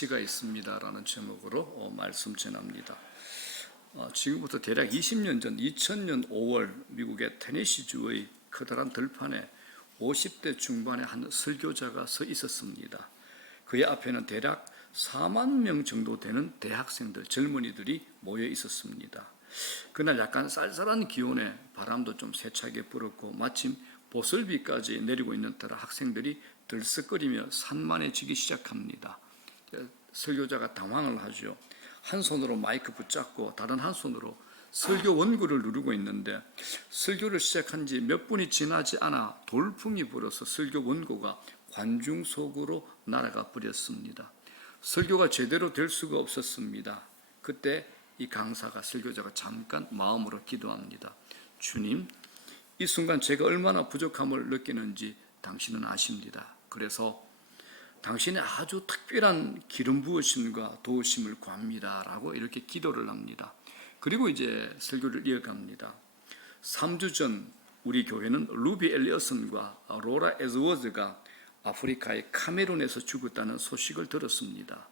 가치가 있습니다라는 제목으로 말씀 전합니다. 지금부터 대략 20년 전 2000년 5월 미국의 테네시주의 커다란 들판에 50대 중반의 한 설교자가 서 있었습니다. 그의 앞에는 대략 4만 명 정도 되는 대학생들, 젊은이들이 모여 있었습니다. 그날 약간 쌀쌀한 기온에 바람도 좀 세차게 불었고 마침 보슬비까지 내리고 있는 터라 학생들이 들썩거리며 산만해지기 시작합니다. 설교자가 당황을 하죠. 한 손으로 마이크 붙잡고 다른 한 손으로 설교 원고를 누르고 있는데 설교를 시작한 지 몇 분이 지나지 않아 돌풍이 불어서 설교 원고가 관중 속으로 날아가 버렸습니다. 설교가 제대로 될 수가 없었습니다. 그때 이 강사가 설교자가 잠깐 마음으로 기도합니다. 주님, 이 순간 제가 얼마나 부족함을 느끼는지 당신은 아십니다. 그래서 당신의 아주 특별한 기름 부으심과 도우심을 구합니다 라고 이렇게 기도를 합니다. 그리고 이제 설교를 이어갑니다. 3주 전 우리 교회는 루비 엘리어슨과 로라 에즈워즈가 아프리카의 카메룬에서 죽었다는 소식을 들었습니다.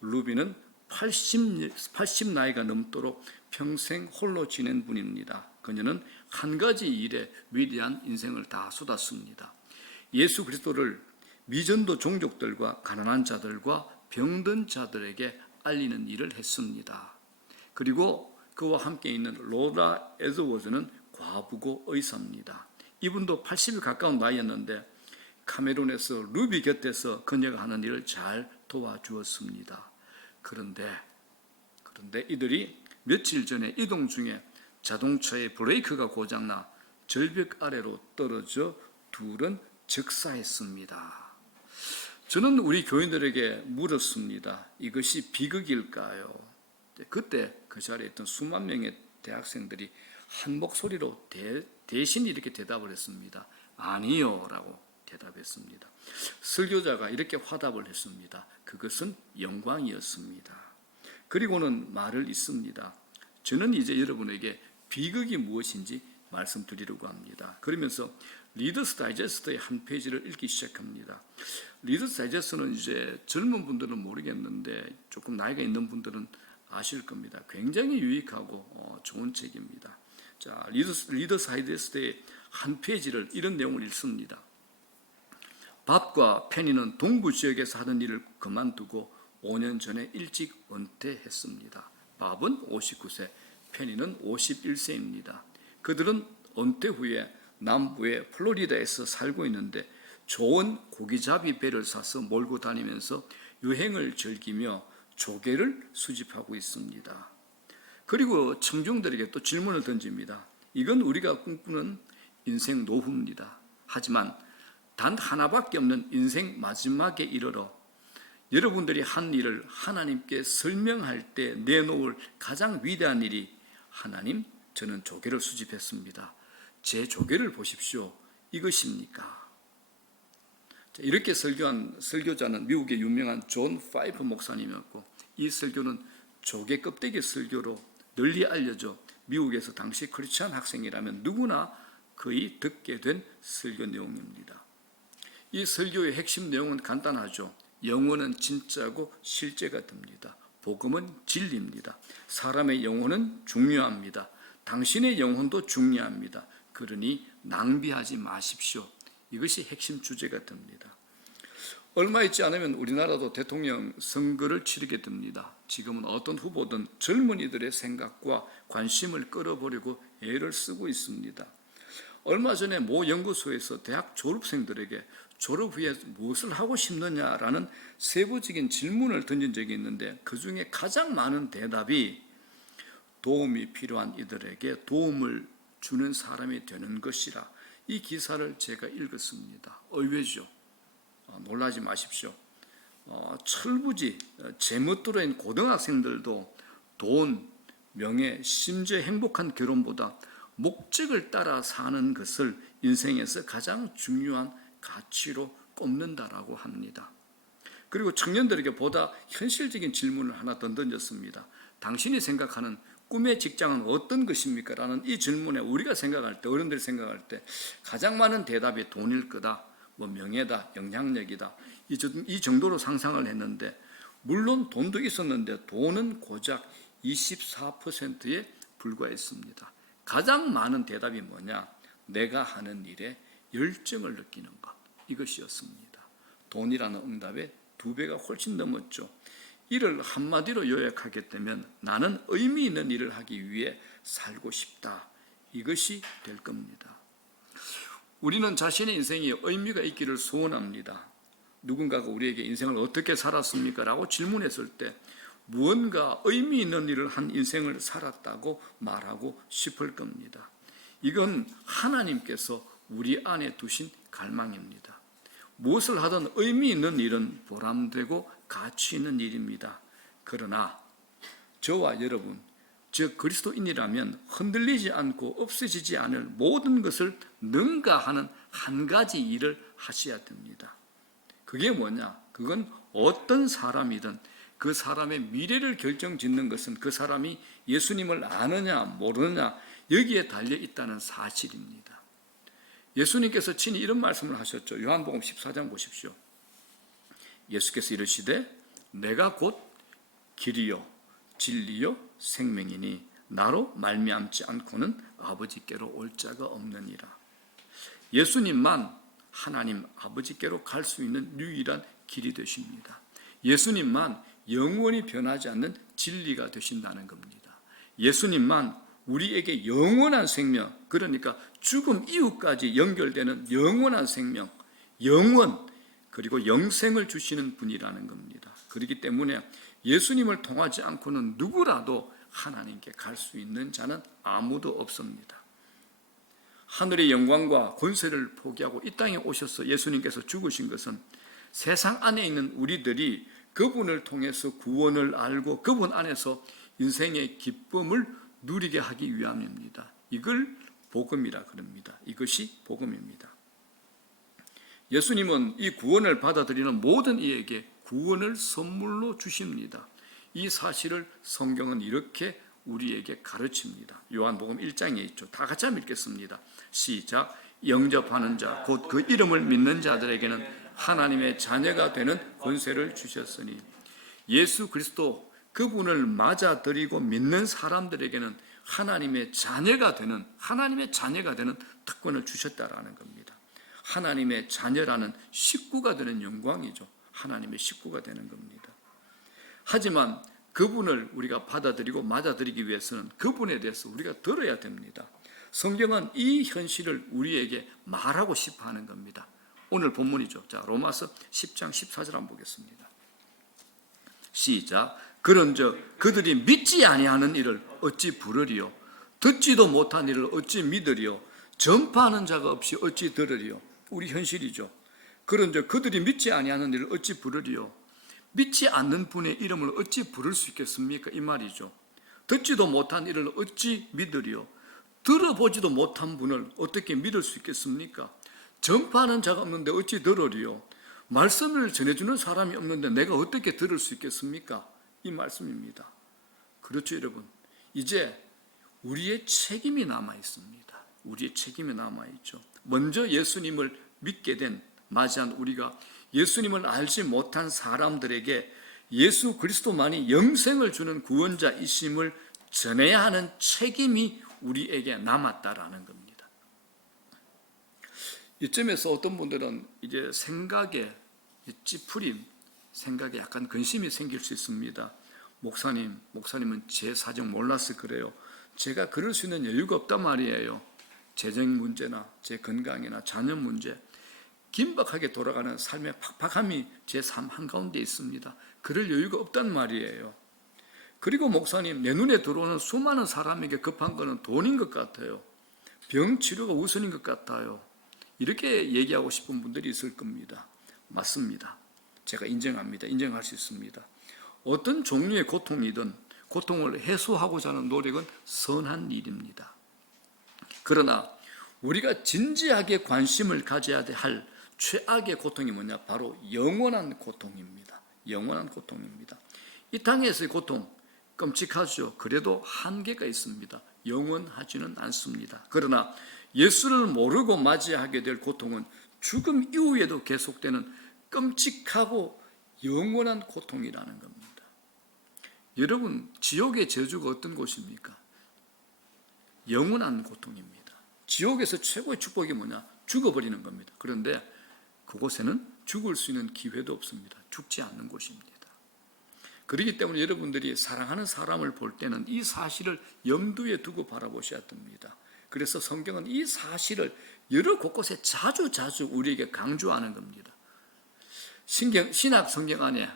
루비는 80 나이가 넘도록 평생 홀로 지낸 분입니다. 그녀는 한 가지 일에 위대한 인생을 다 쏟았습니다. 예수 그리스도를 미전도 종족들과 가난한 자들과 병든 자들에게 알리는 일을 했습니다. 그리고 그와 함께 있는 로라 에즈워즈는 과부고 의사입니다. 이분도 80이 가까운 나이였는데 카메룬에서 루비 곁에서 그녀가 하는 일을 잘 도와주었습니다. 그런데 이들이 며칠 전에 이동 중에 자동차의 브레이크가 고장나 절벽 아래로 떨어져 둘은 즉사했습니다. 저는 우리 교인들에게 물었습니다. 이것이 비극일까요? 그때 그 자리에 있던 수만 명의 대학생들이 한 목소리로 대신 이렇게 대답을 했습니다. 아니요 라고 대답했습니다. 설교자가 이렇게 화답을 했습니다. 그것은 영광이었습니다. 그리고는 말을 잇습니다. 저는 이제 여러분에게 비극이 무엇인지 말씀드리려고 합니다. 그러면서 리더스 다이제스트의 한 페이지를 읽기 시작합니다. 리더스 다이제스트는 이제 젊은 분들은 모르겠는데 조금 나이가 있는 분들은 아실 겁니다. 굉장히 유익하고 좋은 책입니다. 자, 리더스 다이제스트의 한 페이지를 이런 내용을 읽습니다. 밥과 페니는 동부 지역에서 하던 일을 그만두고 5년 전에 일찍 은퇴했습니다. 밥은 59세, 페니는 51세입니다. 그들은 은퇴 후에 남부의 플로리다에서 살고 있는데 좋은 고기잡이 배를 사서 몰고 다니면서 여행을 즐기며 조개를 수집하고 있습니다. 그리고 청중들에게 또 질문을 던집니다. 이건 우리가 꿈꾸는 인생 노후입니다. 하지만 단 하나밖에 없는 인생 마지막에 이르러 여러분들이 한 일을 하나님께 설명할 때 내놓을 가장 위대한 일이 하나님, 저는 조개를 수집했습니다. 제 조개를 보십시오. 이것입니까? 이렇게 설교한 설교자는 미국의 유명한 존 파이프 목사님이었고 이 설교는 조개 껍데기 설교로 널리 알려져 미국에서 당시 크리스찬 학생이라면 누구나 거의 듣게 된 설교 내용입니다. 이 설교의 핵심 내용은 간단하죠. 영혼은 진짜고 실제가 됩니다. 복음은 진리입니다. 사람의 영혼은 중요합니다. 당신의 영혼도 중요합니다. 그러니 낭비하지 마십시오. 이것이 핵심 주제가 됩니다. 얼마 있지 않으면 우리나라도 대통령 선거를 치르게 됩니다. 지금은 어떤 후보든 젊은이들의 생각과 관심을 끌어보려고 애를 쓰고 있습니다. 얼마 전에 모 연구소에서 대학 졸업생들에게 졸업 후에 무엇을 하고 싶느냐라는 세부적인 질문을 던진 적이 있는데 그 중에 가장 많은 대답이 도움이 필요한 이들에게 도움을 주는 사람이 되는 것이라 이 기사를 제가 읽었습니다. 의외죠. 놀라지 마십시오. 철부지 제멋대로인 고등학생들도 돈, 명예, 심지어 행복한 결혼보다 목적을 따라 사는 것을 인생에서 가장 중요한 가치로 꼽는다라고 합니다. 그리고 청년들에게 보다 현실적인 질문을 하나 더 던졌습니다. 당신이 생각하는 꿈의 직장은 어떤 것입니까? 라는 이 질문에 우리가 생각할 때, 어른들이 생각할 때 가장 많은 대답이 돈일 거다, 명예다, 영향력이다 이 정도로 상상을 했는데 물론 돈도 있었는데 돈은 고작 24%에 불과했습니다. 가장 많은 대답이 뭐냐? 내가 하는 일에 열정을 느끼는 것, 이것이었습니다. 돈이라는 응답에 2배가 훨씬 넘었죠. 이를 한마디로 요약하게 되면 나는 의미 있는 일을 하기 위해 살고 싶다, 이것이 될 겁니다. 우리는 자신의 인생에 의미가 있기를 소원합니다. 누군가가 우리에게 인생을 어떻게 살았습니까? 라고 질문했을 때 무언가 의미 있는 일을 한 인생을 살았다고 말하고 싶을 겁니다. 이건 하나님께서 우리 안에 두신 갈망입니다. 무엇을 하든 의미 있는 일은 보람되고 가치 있는 일입니다. 그러나 저와 여러분, 즉 그리스도인이라면 흔들리지 않고 없어지지 않을 모든 것을 능가하는 한 가지 일을 하셔야 됩니다. 그게 뭐냐? 그건 어떤 사람이든 그 사람의 미래를 결정짓는 것은 그 사람이 예수님을 아느냐 모르느냐 여기에 달려 있다는 사실입니다. 예수님께서 친히 이런 말씀을 하셨죠. 요한복음 14장 보십시오. 예수께서 이르시되 내가 곧 길이요 진리요 생명이니 나로 말미암지 않고는 아버지께로 올 자가 없느니라. 예수님만 하나님 아버지께로 갈 수 있는 유일한 길이 되십니다. 예수님만 영원히 변하지 않는 진리가 되신다는 겁니다. 예수님만 우리에게 영원한 생명, 그러니까 죽음 이후까지 연결되는 영원한 생명, 영원, 그리고 영생을 주시는 분이라는 겁니다. 그렇기 때문에 예수님을 통하지 않고는 누구라도 하나님께 갈 수 있는 자는 아무도 없습니다. 하늘의 영광과 권세를 포기하고 이 땅에 오셔서 예수님께서 죽으신 것은 세상 안에 있는 우리들이 그분을 통해서 구원을 알고 그분 안에서 인생의 기쁨을 누리게 하기 위함입니다. 이걸 복음이라 그럽니다. 이것이 복음입니다. 예수님은 이 구원을 받아들이는 모든 이에게 구원을 선물로 주십니다. 이 사실을 성경은 이렇게 우리에게 가르칩니다. 요한복음 1장에 있죠. 다 같이 한번 읽겠습니다. 시작. 영접하는 자, 곧 그 이름을 믿는 자들에게는 하나님의 자녀가 되는 권세를 주셨으니, 예수 그리스도 그분을 맞아들이고 믿는 사람들에게는 하나님의 자녀가 되는 특권을 주셨다라는 겁니다. 하나님의 자녀라는 식구가 되는 영광이죠. 하나님의 식구가 되는 겁니다. 하지만 그분을 우리가 받아들이고 맞아들이기 위해서는 그분에 대해서 우리가 들어야 됩니다. 성경은 이 현실을 우리에게 말하고 싶어 하는 겁니다. 오늘 본문이죠. 자, 로마서 10장 14절 한번 보겠습니다. 시작. 그런즉 그들이 믿지 아니하는 일을 어찌 부르리요? 듣지도 못한 일을 어찌 믿으리요? 전파하는 자가 없이 어찌 들으리요? 우리 현실이죠. 그런즉 그들이 믿지 아니하는 일을 어찌 부르리요? 믿지 않는 분의 이름을 어찌 부를 수 있겠습니까? 이 말이죠. 듣지도 못한 일을 어찌 믿으리요? 들어보지도 못한 분을 어떻게 믿을 수 있겠습니까? 전파하는 자가 없는데 어찌 들으리요? 말씀을 전해주는 사람이 없는데 내가 어떻게 들을 수 있겠습니까? 이 말씀입니다. 그렇죠, 여러분. 이제 우리의 책임이 남아 있습니다. 우리의 책임이 남아 있죠. 먼저 예수님을 믿게 된 맞이한 우리가 예수님을 알지 못한 사람들에게 예수 그리스도만이 영생을 주는 구원자이심을 전해야 하는 책임이 우리에게 남았다라는 겁니다. 이점에서 어떤 분들은 이제 생각에 찌푸림, 생각에 약간 근심이 생길 수 있습니다. 목사님은 제 사정 몰라서 그래요. 제가 그럴 수 있는 여유가 없단 말이에요. 재정 문제나 제 건강이나 자녀 문제, 긴박하게 돌아가는 삶의 팍팍함이 제 삶 한가운데 있습니다. 그럴 여유가 없단 말이에요. 그리고 목사님, 내 눈에 들어오는 수많은 사람에게 급한 것은 돈인 것 같아요. 병 치료가 우선인 것 같아요. 이렇게 얘기하고 싶은 분들이 있을 겁니다. 맞습니다. 제가 인정합니다. 인정할 수 있습니다. 어떤 종류의 고통이든 고통을 해소하고자 하는 노력은 선한 일입니다. 그러나 우리가 진지하게 관심을 가져야 할 최악의 고통이 뭐냐? 바로 영원한 고통입니다. 영원한 고통입니다. 이 땅에서의 고통 끔찍하죠. 그래도 한계가 있습니다. 영원하지는 않습니다. 그러나 예수를 모르고 맞이하게 될 고통은 죽음 이후에도 계속되는 끔찍하고 영원한 고통이라는 겁니다. 여러분, 지옥의 저주가 어떤 곳입니까? 영원한 고통입니다. 지옥에서 최고의 축복이 뭐냐? 죽어버리는 겁니다. 그런데 그곳에는 죽을 수 있는 기회도 없습니다. 죽지 않는 곳입니다. 그렇기 때문에 여러분들이 사랑하는 사람을 볼 때는 이 사실을 염두에 두고 바라보셔야 됩니다. 그래서 성경은 이 사실을 여러 곳곳에 자주 우리에게 강조하는 겁니다. 신약 성경 안에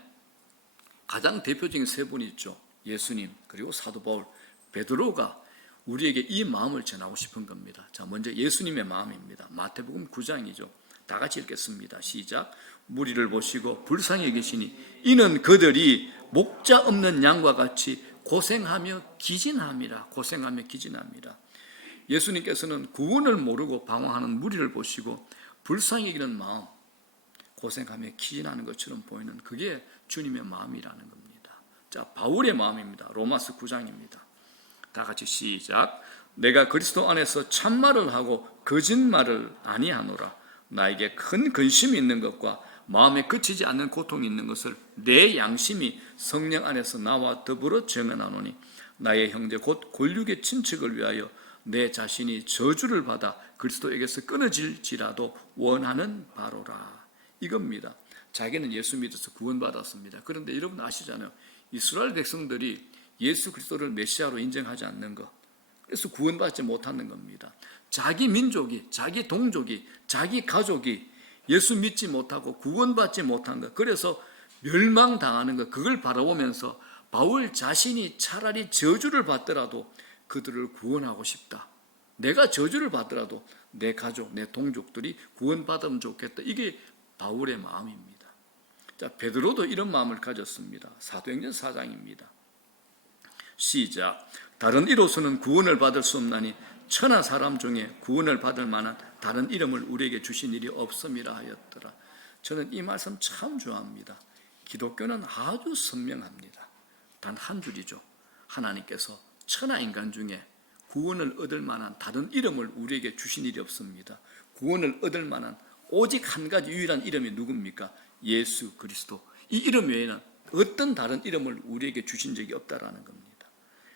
가장 대표적인 세 분이 있죠. 예수님, 그리고 사도 바울, 베드로가 우리에게 이 마음을 전하고 싶은 겁니다. 자, 먼저 예수님의 마음입니다. 마태복음 9장이죠. 다 같이 읽겠습니다. 시작. 무리를 보시고 불쌍히 여기시니 이는 그들이 목자 없는 양과 같이 고생하며 기진함이라. 예수님께서는 구원을 모르고 방황하는 무리를 보시고 불쌍히 여기는 마음, 고생하며 기진하는 것처럼 보이는 그게 주님의 마음이라는 겁니다. 자, 바울의 마음입니다. 로마서 9장입니다. 다 같이 시작. 내가 그리스도 안에서 참말을 하고 거짓말을 아니하노라. 나에게 큰 근심이 있는 것과 마음에 그치지 않는 고통이 있는 것을 내 양심이 성령 안에서 나와 더불어 증언하노니 나의 형제 곧 골육의 친척을 위하여 내 자신이 저주를 받아 그리스도에게서 끊어질지라도 원하는 바로라. 이겁니다. 자기는 예수 믿어서 구원받았습니다. 그런데 여러분 아시잖아요. 이스라엘 백성들이 예수 그리스도를 메시아로 인정하지 않는 것, 그래서 구원받지 못하는 겁니다. 자기 민족이, 자기 동족이, 자기 가족이 예수 믿지 못하고 구원받지 못한 것, 그래서 멸망당하는 것, 그걸 바라보면서 바울 자신이 차라리 저주를 받더라도 그들을 구원하고 싶다. 내가 저주를 받더라도 내 가족, 내 동족들이 구원받으면 좋겠다. 이게 바울의 마음입니다. 자, 베드로도 이런 마음을 가졌습니다. 사도행전 4장입니다. 시작. 다른 이로서는 구원을 받을 수 없나니 천하 사람 중에 구원을 받을 만한 다른 이름을 우리에게 주신 일이 없음이라 하였더라. 저는 이 말씀 참 좋아합니다. 기독교는 아주 선명합니다. 단 한 줄이죠. 하나님께서 천하 인간 중에 구원을 얻을 만한 다른 이름을 우리에게 주신 일이 없습니다. 구원을 얻을 만한 오직 한 가지 유일한 이름이 누굽니까? 예수 그리스도. 이 이름 외에는 어떤 다른 이름을 우리에게 주신 적이 없다라는 겁니다.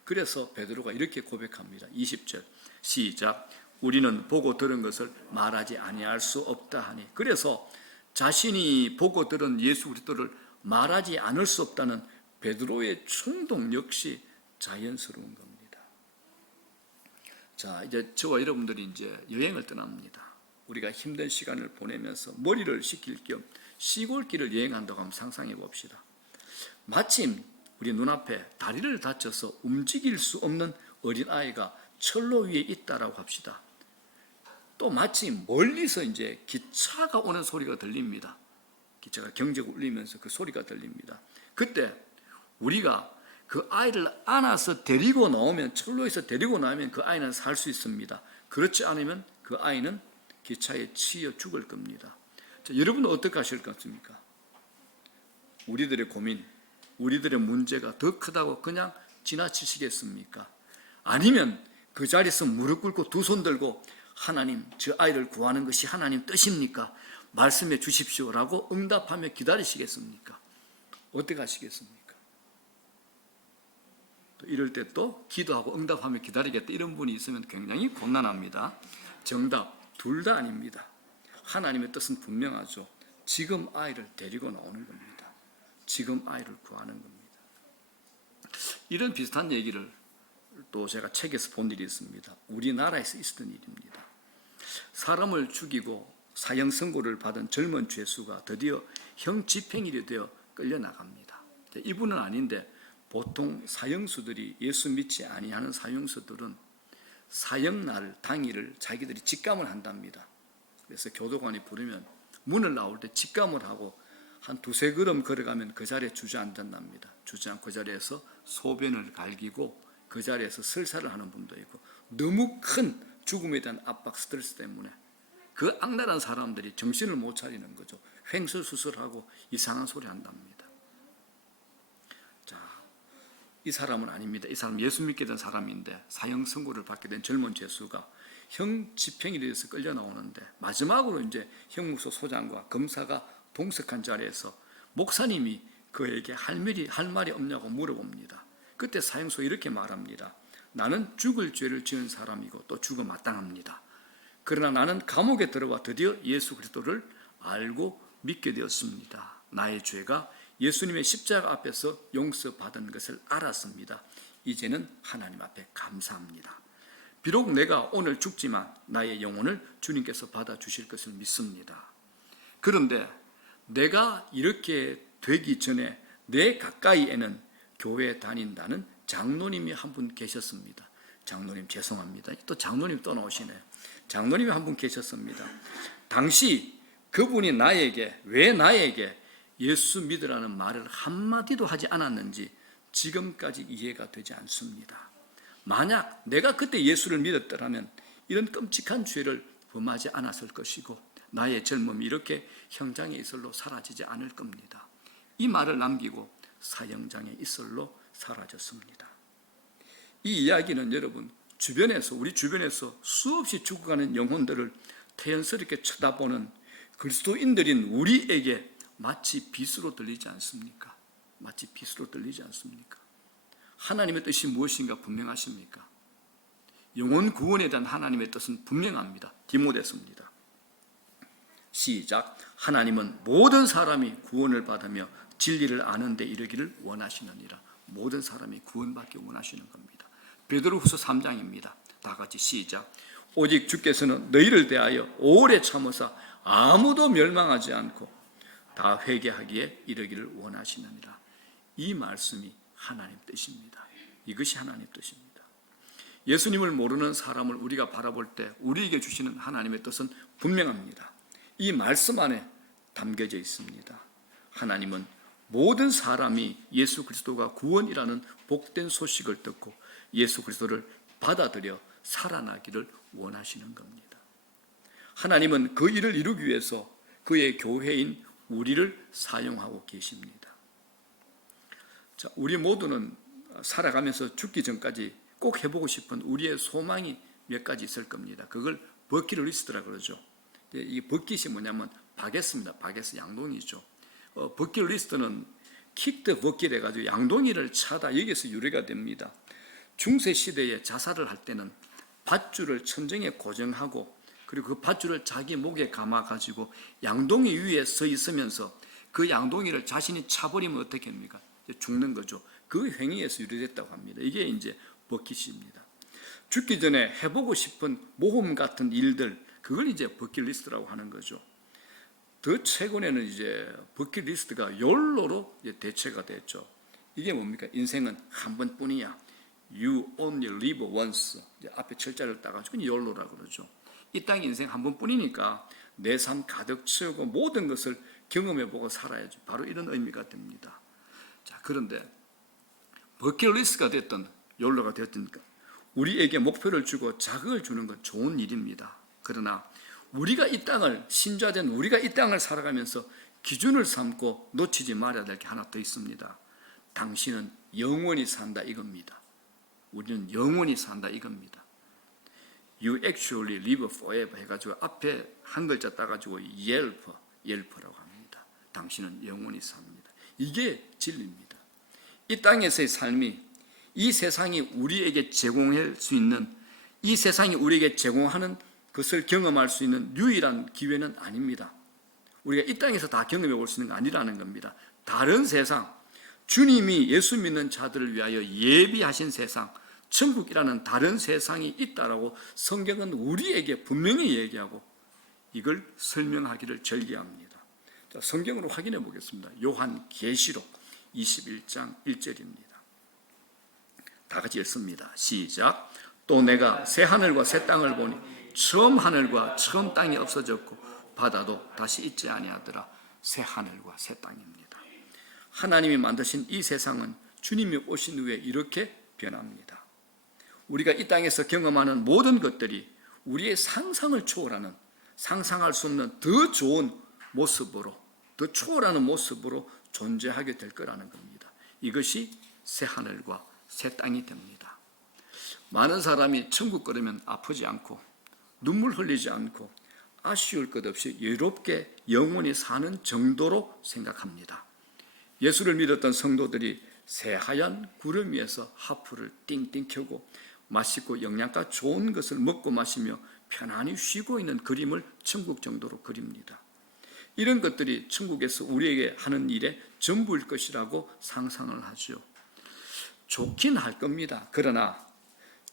그래서 베드로가 이렇게 고백합니다. 20절 시작. 우리는 보고 들은 것을 말하지 아니할 수 없다 하니. 그래서 자신이 보고 들은 예수 그리스도를 말하지 않을 수 없다는 베드로의 충동 역시 자연스러운 겁니다. 자, 이제 저와 여러분들이 이제 여행을 떠납니다. 우리가 힘든 시간을 보내면서 머리를 식힐 겸 시골길을 여행한다고 한번 상상해 봅시다. 마침 우리 눈앞에 다리를 다쳐서 움직일 수 없는 어린아이가 철로 위에 있다라고 합시다. 또 마침 멀리서 이제 기차가 오는 소리가 들립니다. 기차가 경적 울리면서 그 소리가 들립니다. 그때 우리가 그 아이를 안아서 데리고 나오면, 철로에서 데리고 나오면 그 아이는 살 수 있습니다. 그렇지 않으면 그 아이는 기차에 치여 죽을 겁니다. 자, 여러분은 어떻게 하실 것 같습니까? 우리들의 고민, 우리들의 문제가 더 크다고 그냥 지나치시겠습니까? 아니면 그 자리에서 무릎 꿇고 두 손 들고 하나님, 저 아이를 구하는 것이 하나님 뜻입니까? 말씀해 주십시오라고 응답하며 기다리시겠습니까? 어떻게 하시겠습니까? 또 이럴 때 또 기도하고 응답하며 기다리겠다 이런 분이 있으면 굉장히 곤란합니다. 정답 둘 다 아닙니다. 하나님의 뜻은 분명하죠. 지금 아이를 데리고 나오는 겁니다. 지금 아이를 구하는 겁니다. 이런 비슷한 얘기를 또 제가 책에서 본 일이 있습니다. 우리나라에서 있었던 일입니다. 사람을 죽이고 사형 선고를 받은 젊은 죄수가 드디어 형 집행일이 되어 끌려나갑니다. 이분은 아닌데 보통 사형수들이, 예수 믿지 아니하는 사형수들은 사형날 당일을 자기들이 직감을 한답니다. 그래서 교도관이 부르면 문을 나올 때 직감을 하고 한 두세 걸음 걸어가면 그 자리에 주저앉는답니다. 주저앉고 그 자리에서 소변을 갈기고 그 자리에서 설사를 하는 분도 있고, 너무 큰 죽음에 대한 압박, 스트레스 때문에 그 악랄한 사람들이 정신을 못 차리는 거죠. 횡설수설하고 이상한 소리 한답니다. 자, 이 사람은 아닙니다. 이 사람 예수 믿게 된 사람인데 사형 선고를 받게 된 젊은 죄수가 형 집행일에 대해서 끌려 나오는데 마지막으로 이제 형무소 소장과 검사가 동석한 자리에서 목사님이 그에게 할 말이 없냐고 물어봅니다. 그때 사형수가 이렇게 말합니다. 나는 죽을 죄를 지은 사람이고 또 죽어 마땅합니다. 그러나 나는 감옥에 들어와 드디어 예수 그리스도를 알고 믿게 되었습니다. 나의 죄가 예수님의 십자가 앞에서 용서받은 것을 알았습니다. 이제는 하나님 앞에 감사합니다. 비록 내가 오늘 죽지만 나의 영혼을 주님께서 받아주실 것을 믿습니다. 그런데 내가 이렇게 되기 전에 내 가까이에는 교회에 다닌다는 장로님이 한 분 계셨습니다. 장로님 죄송합니다. 또 장로님 또 나오시네요. 장로님이 한 분 계셨습니다. 당시 그분이 왜 나에게 예수 믿으라는 말을 한마디도 하지 않았는지 지금까지 이해가 되지 않습니다. 만약 내가 그때 예수를 믿었더라면 이런 끔찍한 죄를 범하지 않았을 것이고 나의 젊음이 이렇게 형장의 이슬로 사라지지 않을 겁니다. 이 말을 남기고 사형장의 이슬로 사라졌습니다. 이 이야기는 여러분 우리 주변에서 수없이 죽어가는 영혼들을 태연스럽게 쳐다보는 그리스도인들인 우리에게 마치 빗으로 들리지 않습니까? 마치 빗으로 들리지 않습니까? 하나님의 뜻이 무엇인가 분명하십니까? 영혼 구원에 대한 하나님의 뜻은 분명합니다. 디모데서입니다. 시작. 하나님은 모든 사람이 구원을 받으며 진리를 아는 데 이르기를 원하시느니라. 모든 사람이 구원받기 원하시는 겁니다. 베드로후서 3장입니다. 다 같이 시작. 오직 주께서는 너희를 대하여 오래 참으사 아무도 멸망하지 않고 다 회개하기에 이르기를 원하시느니라. 이 말씀이 하나님 뜻입니다. 이것이 하나님 뜻입니다. 예수님을 모르는 사람을 우리가 바라볼 때 우리에게 주시는 하나님의 뜻은 분명합니다. 이 말씀 안에 담겨져 있습니다. 하나님은 모든 사람이 예수 그리스도가 구원이라는 복된 소식을 듣고 예수 그리스도를 받아들여 살아나기를 원하시는 겁니다. 하나님은 그 일을 이루기 위해서 그의 교회인 우리를 사용하고 계십니다. 자, 우리 모두는 살아가면서 죽기 전까지 꼭 해보고 싶은 우리의 소망이 몇 가지 있을 겁니다. 그걸 버킷리스트라 그러죠. 이 버킷이 뭐냐면 바게스입니다. 바게스 양동이죠. 버킷리스트는 킥드 버킷 해가지고 양동이를 차다 여기서 유래가 됩니다. 중세 시대에 자살을 할 때는 밧줄을 천정에 고정하고 그리고 그 밧줄을 자기 목에 감아가지고 양동이 위에 서 있으면서 그 양동이를 자신이 차버리면 어떻게 합니까? 죽는 거죠. 그 행위에서 유래됐다고 합니다. 이게 이제 버킷입니다. 죽기 전에 해보고 싶은 모험 같은 일들, 그걸 이제 버킷리스트라고 하는 거죠. 더 최근에는 이제 버킷리스트가 욜로로 이제 대체가 됐죠. 이게 뭡니까? 인생은 한 번뿐이야. You only live once. 이제 앞에 철자를 따가지고 욜로라고 그러죠. 이 땅 인생 한 번뿐이니까 내 삶 가득 채우고 모든 것을 경험해보고 살아야지. 바로 이런 의미가 됩니다. 자, 그런데 버킷리스트가 됐든 욜로가 됐든 우리에게 목표를 주고 자극을 주는 건 좋은 일입니다. 그러나 우리가 이 땅을 신자된 우리가 이 땅을 살아가면서 기준을 삼고 놓치지 말아야 될 게 하나 더 있습니다. 당신은 영원히 산다 이겁니다. 우리는 영원히 산다 이겁니다. You actually live forever 해가지고 앞에 한 글자 따가지고 옐퍼라고 합니다. 당신은 영원히 삽니다. 이게 진리입니다. 이 땅에서의 삶이 이 세상이 우리에게 제공할 수 있는 이 세상이 우리에게 제공하는 그것을 경험할 수 있는 유일한 기회는 아닙니다. 우리가 이 땅에서 다 경험해 볼 수 있는 게 아니라는 겁니다. 다른 세상, 주님이 예수 믿는 자들을 위하여 예비하신 세상, 천국이라는 다른 세상이 있다라고 성경은 우리에게 분명히 얘기하고 이걸 설명하기를 절개합니다. 자, 성경으로 확인해 보겠습니다. 요한계시록 21장 1절입니다. 다 같이 읽습니다. 시작. 또 내가 새 하늘과 새 땅을 보니 처음 하늘과 처음 땅이 없어졌고 바다도 다시 있지 아니하더라. 새 하늘과 새 땅입니다. 하나님이 만드신 이 세상은 주님이 오신 후에 이렇게 변합니다. 우리가 이 땅에서 경험하는 모든 것들이 우리의 상상을 초월하는 상상할 수 없는 더 좋은 모습으로 더 초월하는 모습으로 존재하게 될 거라는 겁니다. 이것이 새 하늘과 새 땅이 됩니다. 많은 사람이 천국 걸으면 아프지 않고 눈물 흘리지 않고 아쉬울 것 없이 여롭게 영원히 사는 정도로 생각합니다. 예수를 믿었던 성도들이 새하얀 구름 위에서 하프를 띵띵 켜고 맛있고 영양가 좋은 것을 먹고 마시며 편안히 쉬고 있는 그림을 천국 정도로 그립니다. 이런 것들이 천국에서 우리에게 하는 일의 전부일 것이라고 상상을 하죠. 좋긴 할 겁니다. 그러나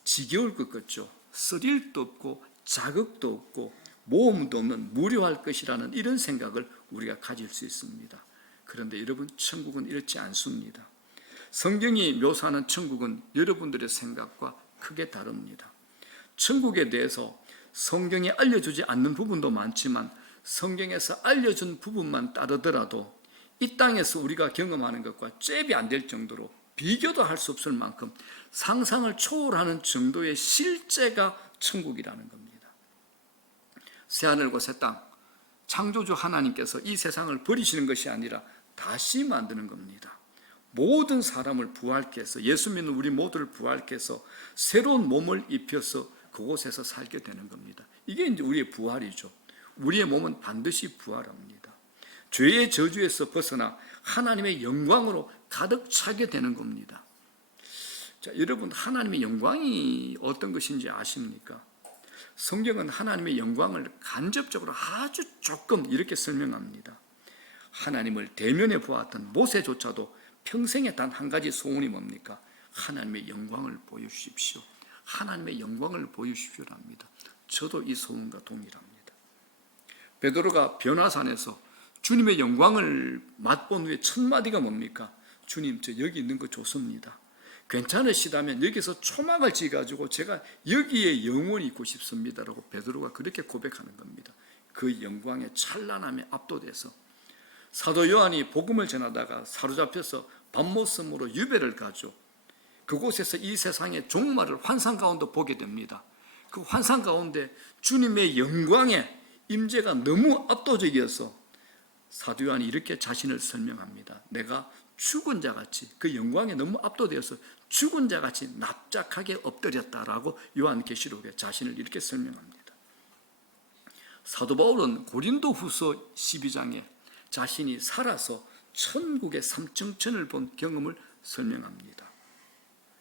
지겨울 것 같죠. 스릴도 없고 자극도 없고 모험도 없는 무료할 것이라는 이런 생각을 우리가 가질 수 있습니다. 그런데 여러분, 천국은 이렇지 않습니다. 성경이 묘사하는 천국은 여러분들의 생각과 크게 다릅니다. 천국에 대해서 성경이 알려주지 않는 부분도 많지만 성경에서 알려준 부분만 따르더라도 이 땅에서 우리가 경험하는 것과 잽이 안 될 정도로 비교도 할 수 없을 만큼 상상을 초월하는 정도의 실제가 천국이라는 겁니다. 새하늘과 새 땅, 창조주 하나님께서 이 세상을 버리시는 것이 아니라 다시 만드는 겁니다. 모든 사람을 부활케 해서, 예수 믿는 우리 모두를 부활케 해서 새로운 몸을 입혀서 그곳에서 살게 되는 겁니다. 이게 이제 우리의 부활이죠. 우리의 몸은 반드시 부활합니다. 죄의 저주에서 벗어나 하나님의 영광으로 가득 차게 되는 겁니다. 자, 여러분, 하나님의 영광이 어떤 것인지 아십니까? 성경은 하나님의 영광을 간접적으로 아주 조금 이렇게 설명합니다. 하나님을 대면에 보았던 모세조차도 평생에 단 한 가지 소원이 뭡니까? 하나님의 영광을 보여주십시오. 하나님의 영광을 보여주십시오랍니다. 저도 이 소원과 동일합니다. 베드로가 변화산에서 주님의 영광을 맛본 후에 첫 마디가 뭡니까? 주님, 저 여기 있는 거 좋습니다. 괜찮으시다면 여기서 초막을 지어가지고 제가 여기에 영원히 있고 싶습니다라고 베드로가 그렇게 고백하는 겁니다. 그 영광의 찬란함에 압도돼서 사도 요한이 복음을 전하다가 사로잡혀서 밤모섬으로 유배를 가죠. 그곳에서 이 세상의 종말을 환상 가운데 보게 됩니다. 그 환상 가운데 주님의 영광의 임재가 너무 압도적이어서 사도 요한이 이렇게 자신을 설명합니다. 내가 죽은 자같이, 그 영광에 너무 압도되어서 죽은 자같이 납작하게 엎드렸다라고 요한계시록에 자신을 이렇게 설명합니다. 사도 바울은 고린도후서 12장에 자신이 살아서 천국의 삼층천을 본 경험을 설명합니다.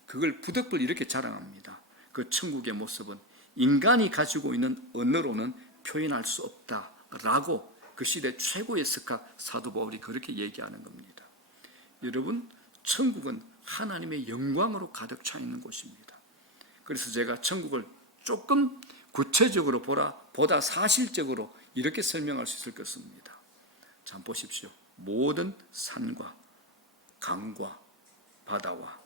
그걸 부득불 이렇게 자랑합니다. 그 천국의 모습은 인간이 가지고 있는 언어로는 표현할 수 없다라고 그 시대 최고의 스카 사도 바울이 그렇게 얘기하는 겁니다. 여러분, 천국은 하나님의 영광으로 가득 차 있는 곳입니다. 그래서 제가 천국을 조금 구체적으로 보다 사실적으로 이렇게 설명할 수 있을 것입니다. 자, 보십시오. 모든 산과 강과 바다와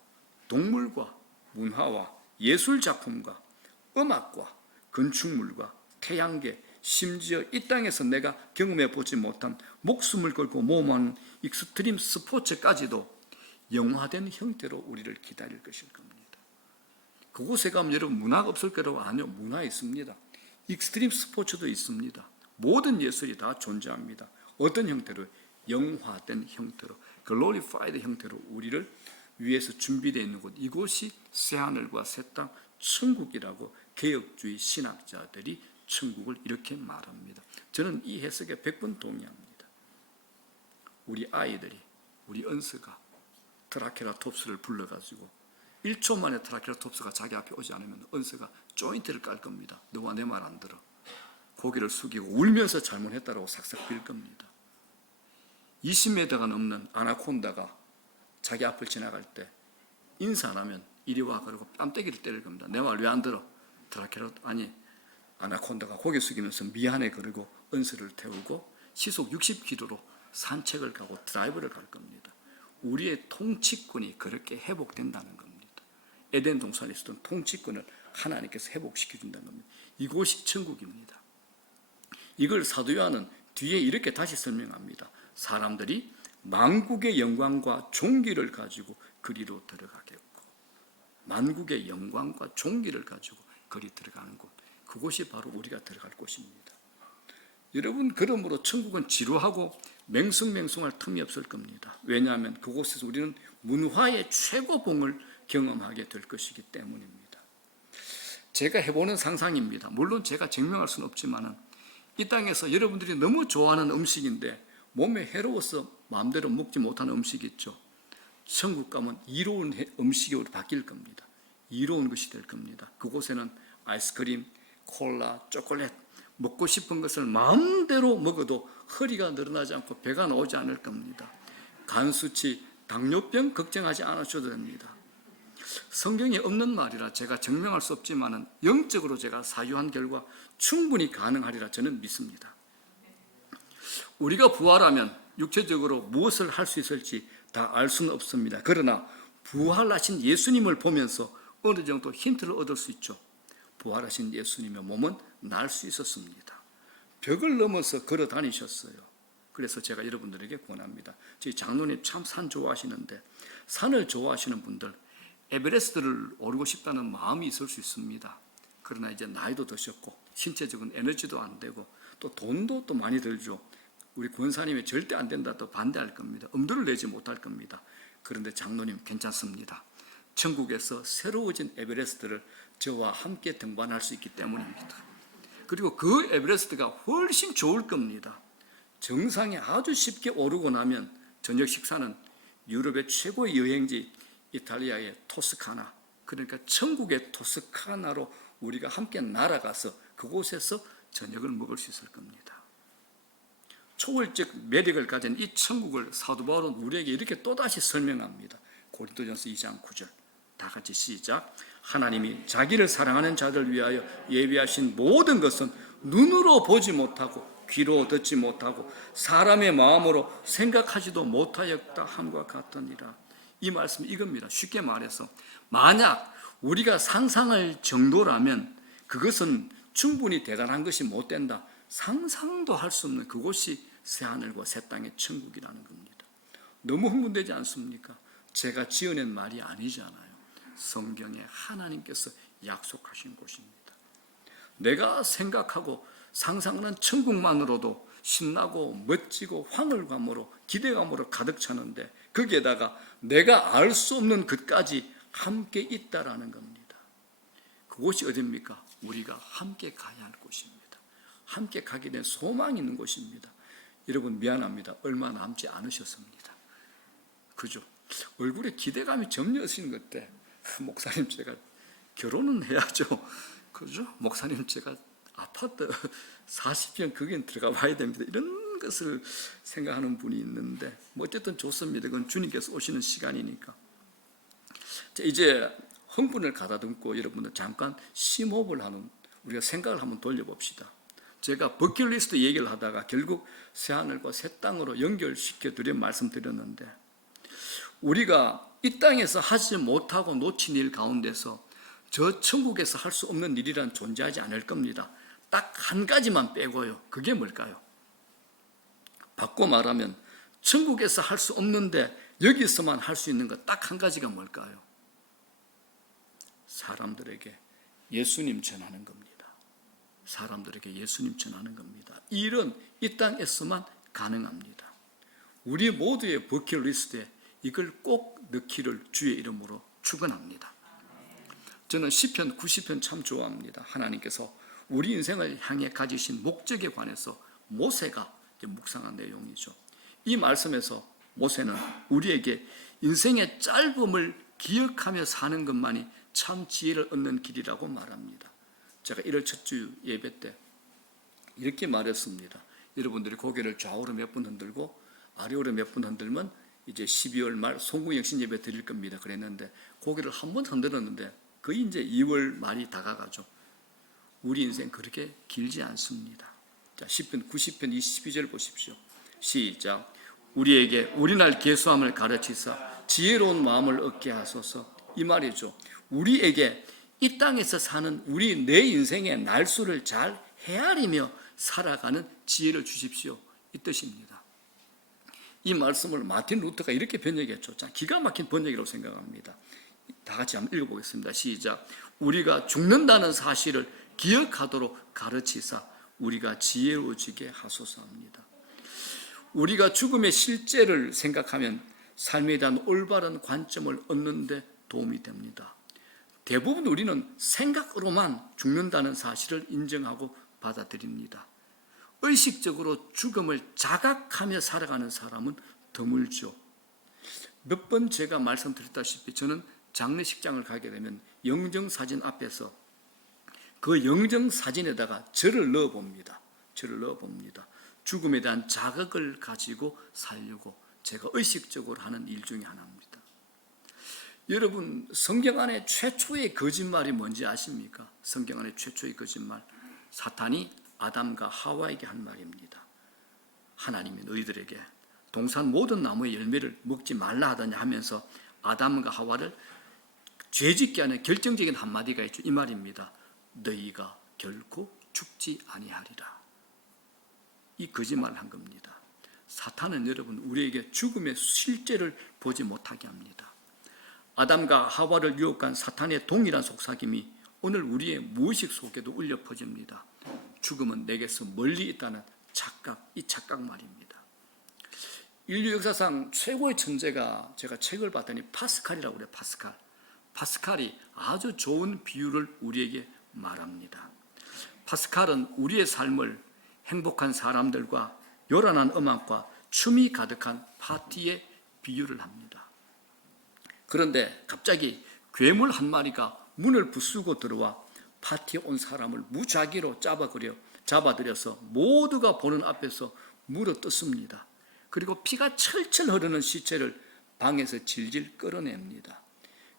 동물과 문화와 예술작품과 음악과 건축물과 태양계, 심지어 이 땅에서 내가 경험해 보지 못한 목숨을 걸고 모험하는 익스트림 스포츠까지도 영화된 형태로 우리를 기다릴 것일 겁니다. 그곳에 가면 여러분 문화가 없을 거라고? 아니요, 문화 있습니다. 익스트림 스포츠도 있습니다. 모든 예술이 다 존재합니다. 어떤 형태로? 영화된 형태로, 글로리파이드 형태로 우리를 위해서 준비되어 있는 곳, 이곳이 새하늘과 새 땅, 천국이라고 개혁주의 신학자들이 천국을 이렇게 말합니다. 저는 이 해석에 100번 동의합니다. 우리 아이들이, 우리 은서가 트라케라톱스를 불러가지고 1초 만에 트라케라톱스가 자기 앞에 오지 않으면 은서가 조인트를 깔 겁니다. 너와 내 말 안 들어. 고개를 숙이고 울면서 잘못했다라고 삭삭 빌 겁니다. 20m가 넘는 아나콘다가 자기 앞을 지나갈 때 인사 안 하면 이리 와 그러고 뺨때기를 때릴 겁니다. 내 말 왜 안 들어? 아나콘다가 고개 숙이면서 미안해 그러고 은서를 태우고 시속 60km로 산책을 가고 드라이브를 갈 겁니다. 우리의 통치권이 그렇게 회복된다는 겁니다. 에덴 동산에 있었던 통치권을 하나님께서 회복시켜 준다는 겁니다. 이곳이 천국입니다. 이걸 사도 요한은 뒤에 이렇게 다시 설명합니다. 사람들이 만국의 영광과 존귀를 가지고 그리로 들어가겠고, 만국의 영광과 존귀를 가지고 그리 들어가는 곳, 그곳이 바로 우리가 들어갈 곳입니다. 여러분, 그러므로 천국은 지루하고 맹숭맹숭할 틈이 없을 겁니다. 왜냐하면 그곳에서 우리는 문화의 최고봉을 경험하게 될 것이기 때문입니다. 제가 해보는 상상입니다. 물론 제가 증명할 수는 없지만 이 땅에서 여러분들이 너무 좋아하는 음식인데 몸에 해로워서 마음대로 먹지 못하는 음식이 있죠. 천국 가면 이로운 음식으로 바뀔 겁니다. 이로운 것이 될 겁니다. 그곳에는 아이스크림, 콜라, 초콜릿, 먹고 싶은 것을 마음대로 먹어도 허리가 늘어나지 않고 배가 나오지 않을 겁니다. 간 수치, 당뇨병 걱정하지 않으셔도 됩니다. 성경에 없는 말이라 제가 증명할 수 없지만 영적으로 제가 사유한 결과 충분히 가능하리라 저는 믿습니다. 우리가 부활하면 육체적으로 무엇을 할 수 있을지 다 알 수는 없습니다. 그러나 부활하신 예수님을 보면서 어느 정도 힌트를 얻을 수 있죠. 부활하신 예수님의 몸은 날 수 있었습니다. 벽을 넘어서 걸어 다니셨어요. 그래서 제가 여러분들에게 권합니다. 저희 장로님 참 산 좋아하시는데 산을 좋아하시는 분들 에베레스트를 오르고 싶다는 마음이 있을 수 있습니다. 그러나 이제 나이도 드셨고 신체적인 에너지도 안 되고 또 돈도 또 많이 들죠. 우리 권사님이 절대 안 된다 또 반대할 겁니다. 엄두를 내지 못할 겁니다. 그런데 장로님 괜찮습니다. 천국에서 새로워진 에베레스트를 저와 함께 등반할 수 있기 때문입니다. 그리고 그 에베레스트가 훨씬 좋을 겁니다. 정상에 아주 쉽게 오르고 나면 저녁 식사는 유럽의 최고의 여행지 이탈리아의 토스카나, 그러니까 천국의 토스카나로 우리가 함께 날아가서 그곳에서 저녁을 먹을 수 있을 겁니다. 초월적 매력을 가진 이 천국을 사도 바울은 우리에게 이렇게 또다시 설명합니다. 고린도전서 2장 9절 다 같이 시작. 하나님이 자기를 사랑하는 자들 위하여 예비하신 모든 것은 눈으로 보지 못하고 귀로 듣지 못하고 사람의 마음으로 생각하지도 못하였다 함과 같으니라. 이 말씀이 이겁니다. 쉽게 말해서 만약 우리가 상상할 정도라면 그것은 충분히 대단한 것이 못 된다. 상상도 할 수 없는 그곳이 새하늘과 새 땅의 천국이라는 겁니다. 너무 흥분되지 않습니까? 제가 지어낸 말이 아니잖아요. 성경에 하나님께서 약속하신 곳입니다. 내가 생각하고 상상하는 천국만으로도 신나고 멋지고 황홀감으로 기대감으로 가득 차는데 거기에다가 내가 알 수 없는 것까지 함께 있다라는 겁니다. 그곳이 어디입니까? 우리가 함께 가야 할 곳입니다. 함께 가게 된 소망이 있는 곳입니다. 여러분 미안합니다. 얼마 남지 않으셨습니다. 그죠? 얼굴에 기대감이 점려하시는 것 같아. 목사님 제가 결혼은 해야죠. 그죠? 목사님 제가 아파트 40평 거긴 들어가 봐야 됩니다. 이런 것을 생각하는 분이 있는데 뭐 어쨌든 좋습니다. 그건 주님께서 오시는 시간이니까. 자, 이제 흥분을 가다듬고 여러분들 잠깐 심호흡을 하는 우리가 생각을 한번 돌려봅시다. 제가 버킷리스트 얘기를 하다가 결국 새하늘과 새 땅으로 연결시켜 드려 말씀드렸는데 우리가 이 땅에서 하지 못하고 놓친 일 가운데서 저 천국에서 할 수 없는 일이란 존재하지 않을 겁니다. 딱 한 가지만 빼고요. 그게 뭘까요? 바꿔 말하면 천국에서 할 수 없는데 여기서만 할 수 있는 것 딱 한 가지가 뭘까요? 사람들에게 예수님 전하는 겁니다. 사람들에게 예수님 전하는 겁니다. 이 일은 이 땅에서만 가능합니다. 우리 모두의 버킷리스트에 이걸 꼭 넣기를 주의 이름으로 축원합니다. 저는 시편 90편 참 좋아합니다. 하나님께서 우리 인생을 향해 가지신 목적에 관해서 모세가 묵상한 내용이죠. 이 말씀에서 모세는 우리에게 인생의 짧음을 기억하며 사는 것만이 참 지혜를 얻는 길이라고 말합니다. 제가 1월 첫 주 예배 때 이렇게 말했습니다. 여러분들이 고개를 좌우로 몇 번 흔들고 아래로 몇 번 흔들면 이제 12월 말 송구영신 예배 드릴 겁니다. 그랬는데 고개를 한 번 흔들었는데 거의 이제 2월 말이 다가가죠. 우리 인생 그렇게 길지 않습니다. 자, 10편 90편 22절 보십시오. 시작. 우리에게 우리날 계수함을 가르치사 지혜로운 마음을 얻게 하소서. 이 말이죠. 우리에게 이 땅에서 사는 우리 내 인생의 날수를 잘 헤아리며 살아가는 지혜를 주십시오. 이 뜻입니다. 이 말씀을 마틴 루터가 이렇게 번역했죠. 자, 기가 막힌 번역이라고 생각합니다. 다 같이 한번 읽어보겠습니다. 시작. 우리가 죽는다는 사실을 기억하도록 가르치사 우리가 지혜로워지게 하소서 합니다. 우리가 죽음의 실제를 생각하면 삶에 대한 올바른 관점을 얻는 데 도움이 됩니다. 대부분 우리는 생각으로만 죽는다는 사실을 인정하고 받아들입니다. 의식적으로 죽음을 자각하며 살아가는 사람은 드물죠. 몇 번 제가 말씀드렸다시피 저는 장례식장을 가게 되면 영정사진 앞에서 그 영정사진에다가 저를 넣어봅니다. 죽음에 대한 자각을 가지고 살려고 제가 의식적으로 하는 일 중에 하나입니다. 여러분, 성경 안에 최초의 거짓말이 뭔지 아십니까? 성경 안에 최초의 거짓말, 사탄이 아담과 하와에게 한 말입니다. 하나님이 너희들에게 동산 모든 나무의 열매를 먹지 말라 하더냐 하면서 아담과 하와를 죄짓게 하는 결정적인 한마디가 있죠. 이 말입니다. 너희가 결코 죽지 아니하리라. 이 거짓말을 한 겁니다. 사탄은 여러분 우리에게 죽음의 실제를 보지 못하게 합니다. 아담과 하와를 유혹한 사탄의 동일한 속삭임이 오늘 우리의 무의식 속에도 울려 퍼집니다. 죽음은 내게서 멀리 있다는 착각, 이 착각 말입니다. 인류 역사상 최고의 천재가 제가 책을 봤더니 파스칼이라고 그래요. 파스칼이 아주 좋은 비유를 우리에게 말합니다. 파스칼은 우리의 삶을 행복한 사람들과 요란한 음악과 춤이 가득한 파티에 비유를 합니다. 그런데 갑자기 괴물 한 마리가 문을 부수고 들어와 파티에 온 사람을 무작위로 잡아들여서 모두가 보는 앞에서 물어뜯습니다. 그리고 피가 철철 흐르는 시체를 방에서 질질 끌어냅니다.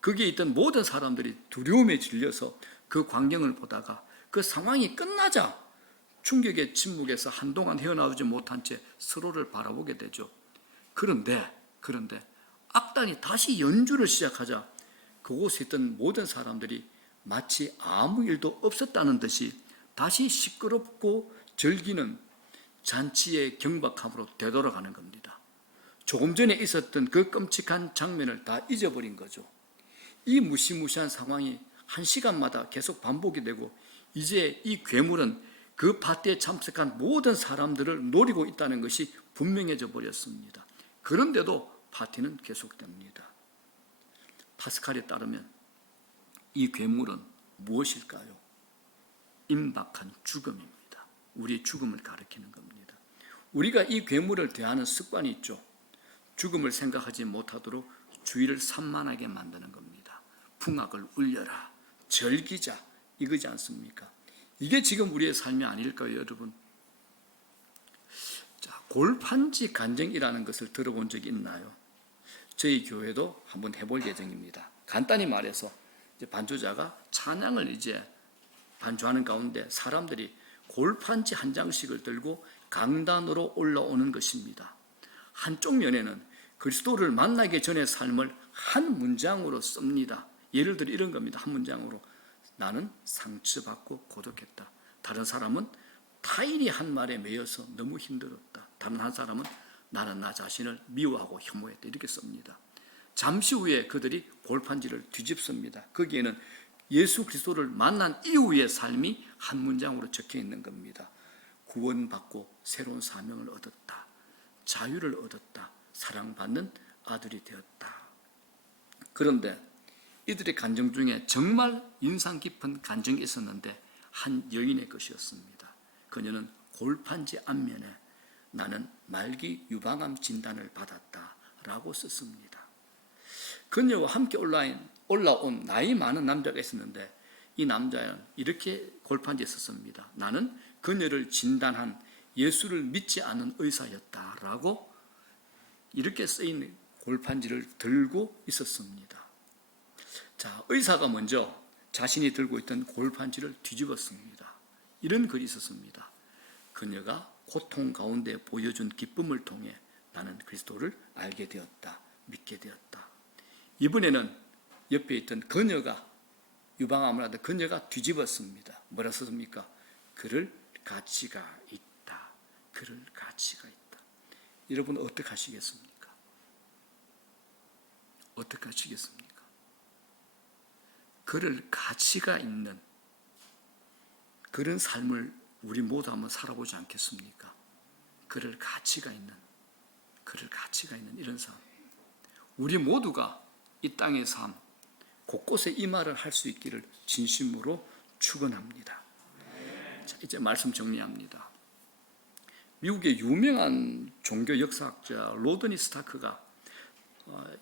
거기에 있던 모든 사람들이 두려움에 질려서 그 광경을 보다가 그 상황이 끝나자 충격의 침묵에서 한동안 헤어나오지 못한 채 서로를 바라보게 되죠. 그런데 악단이 다시 연주를 시작하자 그곳에 있던 모든 사람들이 마치 아무 일도 없었다는 듯이 다시 시끄럽고 즐기는 잔치의 경박함으로 되돌아가는 겁니다. 조금 전에 있었던 그 끔찍한 장면을 다 잊어버린 거죠. 이 무시무시한 상황이 1시간마다 계속 반복이 되고 이제 이 괴물은 그 파티에 참석한 모든 사람들을 노리고 있다는 것이 분명해져 버렸습니다. 그런데도 파티는 계속됩니다. 파스칼에 따르면 이 괴물은 무엇일까요? 임박한 죽음입니다. 우리의 죽음을 가리키는 겁니다. 우리가 이 괴물을 대하는 습관이 있죠. 죽음을 생각하지 못하도록 주의를 산만하게 만드는 겁니다. 풍악을 울려라, 즐기자, 이거지 않습니까? 이게 지금 우리의 삶이 아닐까요, 여러분? 자, 골판지 간증이라는 것을 들어본 적이 있나요? 저희 교회도 한번 해볼 예정입니다. 간단히 말해서 이제 반주자가 찬양을 이제 반주하는 가운데 사람들이 골판지 한 장씩을 들고 강단으로 올라오는 것입니다. 한쪽 면에는 그리스도를 만나기 전의 삶을 한 문장으로 씁니다. 예를 들어 이런 겁니다. 한 문장으로. 나는 상처받고 고독했다. 다른 사람은 타인이 한 말에 매여서 너무 힘들었다. 다른 한 사람은 나는 나 자신을 미워하고 혐오했다. 이렇게 씁니다. 잠시 후에 그들이 골판지를 뒤집습니다. 거기에는 예수 그리스도를 만난 이후의 삶이 한 문장으로 적혀 있는 겁니다. 구원받고 새로운 사명을 얻었다. 자유를 얻었다. 사랑받는 아들이 되었다. 그런데 이들의 간증 중에 정말 인상 깊은 간증이 있었는데 한 여인의 것이었습니다. 그녀는 골판지 앞면에 나는 말기 유방암 진단을 받았다 라고 썼습니다. 그녀와 함께 올라온 나이 많은 남자가 있었는데 이 남자는 이렇게 골판지에 썼습니다. 나는 그녀를 진단한 예수를 믿지 않는 의사였다라고 이렇게 쓰인 골판지를 들고 있었습니다. 자, 의사가 먼저 자신이 들고 있던 골판지를 뒤집었습니다. 이런 글이 있었습니다. 그녀가 고통 가운데 보여준 기쁨을 통해 나는 그리스도를 알게 되었다. 믿게 되었다. 이번에는 옆에 있던 그녀가 유방암을 하던 그녀가 뒤집었습니다. 뭐라 썼습니까? 그럴 가치가 있다. 그럴 가치가 있다. 여러분 어떻게 하시겠습니까? 어떻게 하시겠습니까? 그럴 가치가 있는 그런 삶을 우리 모두 한번 살아보지 않겠습니까? 그럴 가치가 있는 이런 삶. 우리 모두가 이 땅의 삶 곳곳에 이 말을 할 수 있기를 진심으로 축원합니다. 자, 이제 말씀 정리합니다. 미국의 유명한 종교 역사학자 로드니 스타크가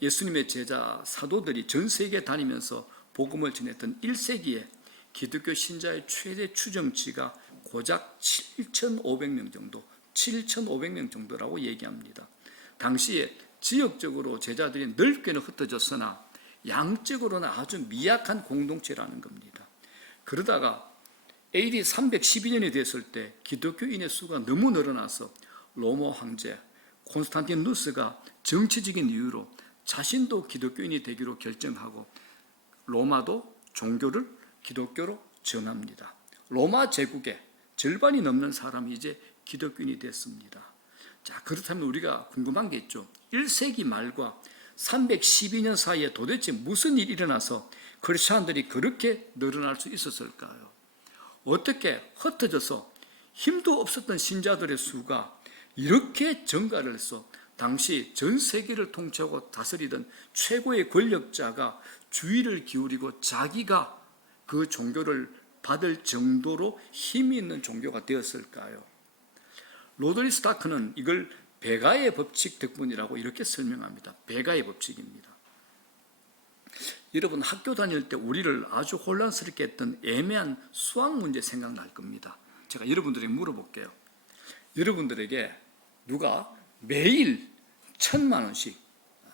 예수님의 제자 사도들이 전 세계에 다니면서 복음을 전했던 1세기에 기독교 신자의 최대 추정치가 고작 7,500명 정도, 7,500명 정도라고 얘기합니다. 당시에 지역적으로 제자들이 넓게는 흩어졌으나 양적으로는 아주 미약한 공동체라는 겁니다. 그러다가 AD 312년이 됐을 때 기독교인의 수가 너무 늘어나서 로마 황제 콘스탄티누스가 정치적인 이유로 자신도 기독교인이 되기로 결정하고 로마도 종교를 기독교로 정합니다. 로마 제국의 절반이 넘는 사람이 이제 기독교인이 됐습니다. 자, 그렇다면 우리가 궁금한 게 있죠. 1세기 말과 312년 사이에 도대체 무슨 일이 일어나서 크리스찬들이 그렇게 늘어날 수 있었을까요? 어떻게 흩어져서 힘도 없었던 신자들의 수가 이렇게 증가를 해서 당시 전 세계를 통치하고 다스리던 최고의 권력자가 주의를 기울이고 자기가 그 종교를 받을 정도로 힘이 있는 종교가 되었을까요? 로드니 스타크는 이걸 베가의 법칙 덕분이라고 이렇게 설명합니다. 베가의 법칙입니다. 여러분 학교 다닐 때 우리를 아주 혼란스럽게 했던 애매한 수학 문제 생각날 겁니다. 제가 여러분들에게 물어볼게요. 여러분들에게 누가 매일 1,000만 원씩,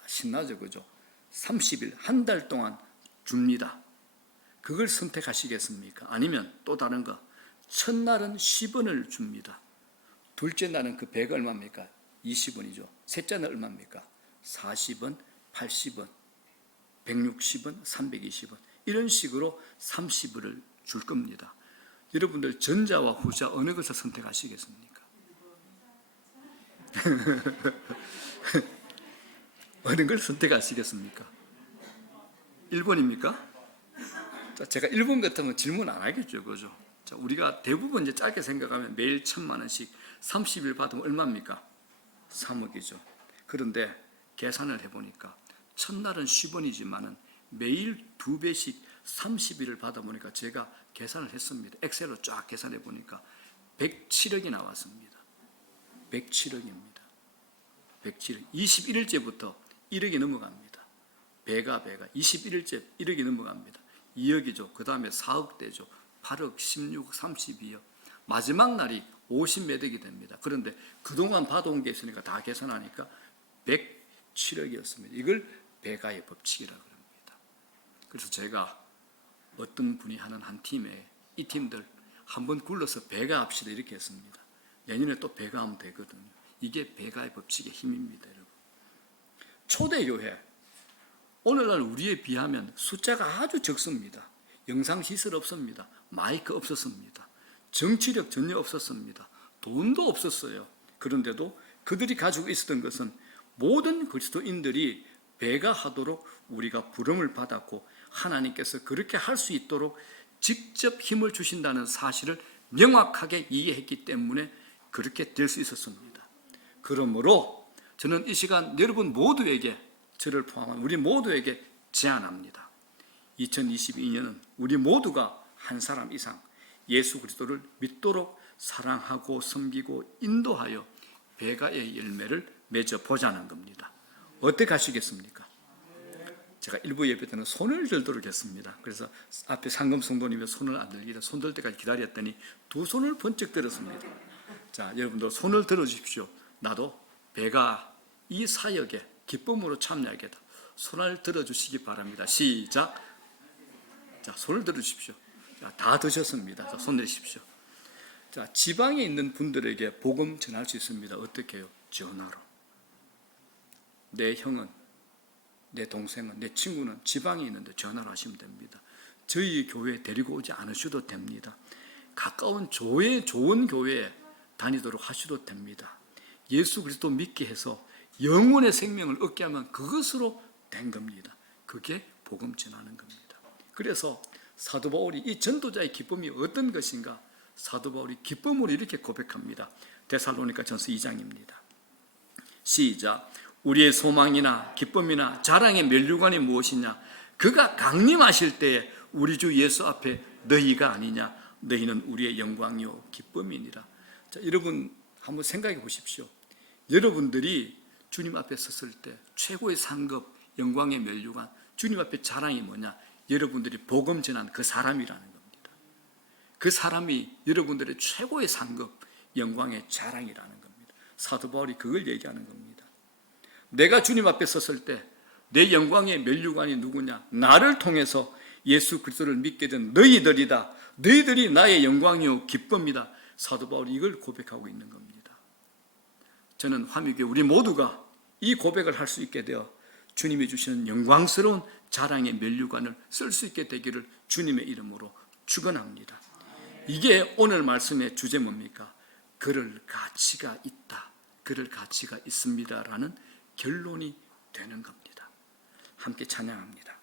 신나죠, 그죠? 30일, 한 달 동안 줍니다. 그걸 선택하시겠습니까? 아니면 또 다른 거, 첫날은 10원을 줍니다. 둘째 날은 그 배가 얼마입니까? 20원이죠. 셋째 날 얼마입니까? 40원, 80원, 160원, 320원. 이런 식으로 30원을 줄 겁니다. 여러분들 전자와 후자 어느 것을 선택하시겠습니까? 어느 걸 선택하시겠습니까? 1번입니까? 자, 제가 1번 같으면 질문 안 하겠죠, 그죠? 자, 우리가 대부분 이제 짧게 생각하면 매일 1,000만 원씩 30일 받으면 얼마입니까? 3억이죠. 그런데 계산을 해보니까 첫날은 10원이지만은 매일 2배씩 30일을 받아보니까 제가 계산을 했습니다. 엑셀로 쫙 계산해 보니까 107억이 나왔습니다. 107억입니다. 107억. 21일째부터 1억이 넘어갑니다. 배가 21일째 1억이 넘어갑니다. 2억이죠. 그 다음에 4억대죠. 8억, 16억, 32억. 마지막 날이 50몇 억이 됩니다. 그런데 그동안 받아온 게 있으니까 다 계산하니까 107억이었습니다. 이걸 베가의 법칙이라고 합니다. 그래서 제가 어떤 분이 하는 한 팀에 이 팀들 한번 굴러서 배가합시다 이렇게 했습니다. 내년에 또 배가하면 되거든요. 이게 베가의 법칙의 힘입니다, 여러분. 초대교회, 오늘날 우리에 비하면 숫자가 아주 적습니다. 영상시설 없습니다. 마이크 없었습니다. 정치력 전혀 없었습니다. 돈도 없었어요. 그런데도 그들이 가지고 있었던 것은 모든 그리스도인들이 배가하도록 우리가 부름을 받았고 하나님께서 그렇게 할 수 있도록 직접 힘을 주신다는 사실을 명확하게 이해했기 때문에 그렇게 될 수 있었습니다. 그러므로 저는 이 시간 여러분 모두에게, 저를 포함한 우리 모두에게 제안합니다. 2022년은 우리 모두가 한 사람 이상 예수 그리스도를 믿도록 사랑하고 섬기고 인도하여 배가의 열매를 맺어보자는 겁니다. 어떻게 하시겠습니까? 제가 일부 예배 때는 손을 들도록 했습니다. 그래서 앞에 상금 성도님이 손을 안 들기를 손 들 때까지 기다렸더니 두 손을 번쩍 들었습니다. 자, 여러분들 손을 들어주십시오. 나도 배가 이 사역에 기쁨으로 참여하겠다. 손을 들어주시기 바랍니다. 시작. 자, 손을 들어주십시오. 자, 다 드셨습니다. 자, 손 내십시오. 자, 지방에 있는 분들에게 복음 전할 수 있습니다. 어떻게 해요? 전화로. 내 형은, 내 동생은, 내 친구는 지방에 있는데 전화로 하시면 됩니다. 저희 교회에 데리고 오지 않으셔도 됩니다. 가까운 좋은 교회에 다니도록 하셔도 됩니다. 예수 그리스도 믿게 해서 영혼의 생명을 얻게 하면 그것으로 된 겁니다. 그게 복음 전하는 겁니다. 그래서 사도 바울이 이 전도자의 기쁨이 어떤 것인가? 사도 바울이 기쁨으로 이렇게 고백합니다. 데살로니가전서 2장입니다. 시작. 우리의 소망이나 기쁨이나 자랑의 면류관이 무엇이냐? 그가 강림하실 때에 우리 주 예수 앞에 너희가 아니냐? 너희는 우리의 영광이요 기쁨이니라. 자, 여러분 한번 생각해 보십시오. 여러분들이 주님 앞에 섰을 때 최고의 상급, 영광의 면류관, 주님 앞에 자랑이 뭐냐? 여러분들이 복음 전한 그 사람이라는 겁니다. 그 사람이 여러분들의 최고의 상급, 영광의 자랑이라는 겁니다. 사도 바울이 그걸 얘기하는 겁니다. 내가 주님 앞에 섰을 때 내 영광의 면류관이 누구냐? 나를 통해서 예수 그리스도를 믿게 된 너희들이다. 너희들이 나의 영광이요 기쁨이다. 사도 바울이 이걸 고백하고 있는 겁니다. 저는 화미교회 우리 모두가 이 고백을 할 수 있게 되어 주님이 주시는 영광스러운 자랑의 면류관을 쓸 수 있게 되기를 주님의 이름으로 축원합니다. 이게 오늘 말씀의 주제 뭡니까? 그럴 가치가 있다. 그럴 가치가 있습니다라는 결론이 되는 겁니다. 함께 찬양합니다.